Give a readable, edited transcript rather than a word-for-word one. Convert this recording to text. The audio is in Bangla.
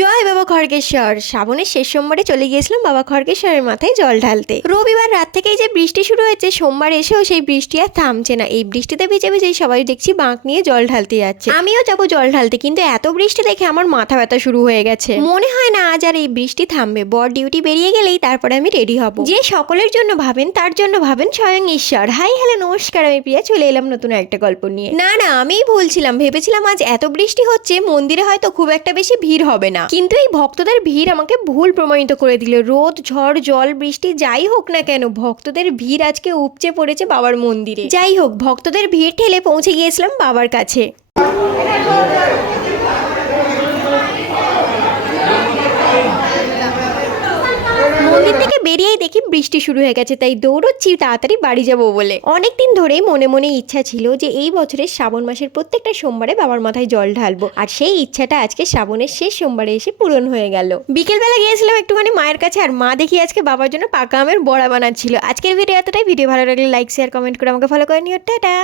জয় বাবা খড়গেশ্বর। শ্রাবণের শেষ সোমবারে চলে গিয়েছিলাম বাবা খড়গেশ্বরের মাথায় জল ঢালতে। রবিবার রাত থেকেই যে বৃষ্টি শুরু হয়েছে, সোমবার এসেও সেই বৃষ্টি আর থামছে না। এই বৃষ্টিতে ভিজে ভিজেই সবাই দেখছি বাঁক নিয়ে জল ঢালতে যাচ্ছে। আমিও যাবো জল ঢালতে, কিন্তু এত বৃষ্টি দেখে আমার মাথা ব্যথা শুরু হয়ে গেছে। মনে হয় না আজ আর এই বৃষ্টি থামবে। বর ডিউটি বেরিয়ে গেলেই তারপরে আমি রেডি হব। যে সকলের জন্য ভাবেন তার জন্য ভাবেন স্বয়ং ঈশ্বর। হাই হ্যালো নমস্কার, আমি প্রিয়া চলে এলাম নতুন একটা গল্প নিয়ে। না আমিই ভুলছিলাম, ভেবেছিলাম আজ এত বৃষ্টি হচ্ছে মন্দিরে হয়তো খুব একটা বেশি ভিড় হবে না, কিন্তু এই ভক্তদের ভিড় আমাকে ভুল প্রমাণিত করে দিল। রোদ ঝড় জল বৃষ্টি যাই হোক না কেন, ভক্তদের ভিড় আজকে উপচে পড়েছে বাবার মন্দিরে। যাই হোক, ভক্তদের ভিড় ঠেলে পৌঁছে গিয়েছিলাম বাবার কাছে। মন্দির থেকে বেরিয়েই দেখি বৃষ্টি শুরু হয়ে গেছে, তাই দৌড়চ্ছি তাড়াতাড়ি বাড়ি যাবো বলে। অনেকদিন ধরেই মনে মনে ইচ্ছা ছিল যে এই বছরের শ্রাবণ মাসের প্রত্যেকটা সোমবারে বাবার মাথায় জল ঢালবো, আর সেই ইচ্ছাটা আজকে শ্রাবণের শেষ সোমবারে এসে পূরণ হয়ে গেল। বিকেলবেলা গিয়েছিলাম একটুখানি মায়ের কাছে, আর মা দেখি আজকে বাবার জন্য পাকা আমের বড়া বানাচ্ছিল। আজকের ভিডিও এতটাই। ভিডিও ভালো লাগলে লাইক শেয়ার কমেন্ট করে আমাকে ফলো করে নিও। টাটা।